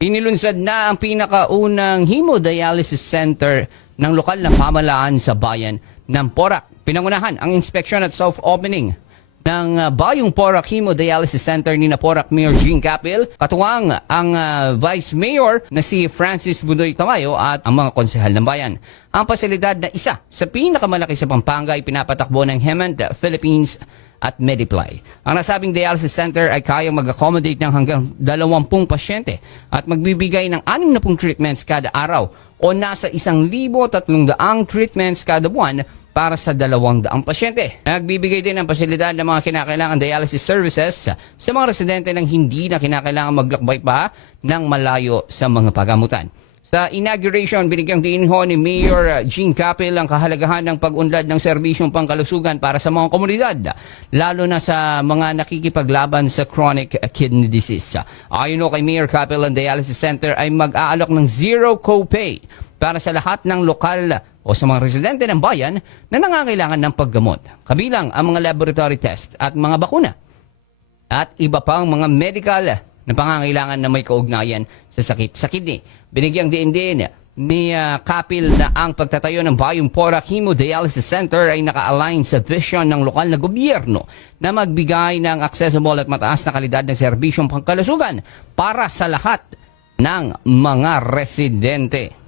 Inilunsad na ang pinakaunang hemodialysis center ng lokal na pamahalaan sa bayan ng Porac. Pinangunahan ang inspeksyon at soft-opening ng Bayong Porac Hemodialysis Center ni Porac Mayor Jean Capil, katuwang ang Vice Mayor na si Francis Budoy Tamayo at ang mga konsehal ng bayan. Ang pasilidad na isa sa pinakamalaki sa Pampanga ay pinapatakbo ng Hemant Philippines at Mediply. Ang nasabing dialysis center ay kayang mag-accommodate ng hanggang 20 pasyente at magbibigay ng 60 treatments kada araw o nasa 1,300 treatments kada buwan para sa 200 pasyente. Nagbibigay din ng pasilidad ng mga kinakailangan dialysis services sa mga residente ng hindi na kinakailangan maglakbay pa ng malayo sa mga pagamutan. Sa inauguration, binigyang diin ho ni Mayor Jean Capil ang kahalagahan ng pag-unlad ng serbisyong pangkalusugan para sa mga komunidad, lalo na sa mga nakikipaglaban sa chronic kidney disease. Ayon ho kay Mayor Capil, ang dialysis center ay mag-aalok ng zero copay para sa lahat ng lokal o sa mga residente ng bayan na nangangailangan ng paggamot, kabilang ang mga laboratory test at mga bakuna at iba pang mga medical na pangangailangan na may kaugnayan sa sakit sa kidney. Binigyang diin din ni Capil na ang pagtatayo ng Bayong Porac Hemodialysis Center ay naka-align sa vision ng lokal na gobyerno na magbigay ng accessible at mataas na kalidad ng serbisyong pangkalusugan para sa lahat ng mga residente.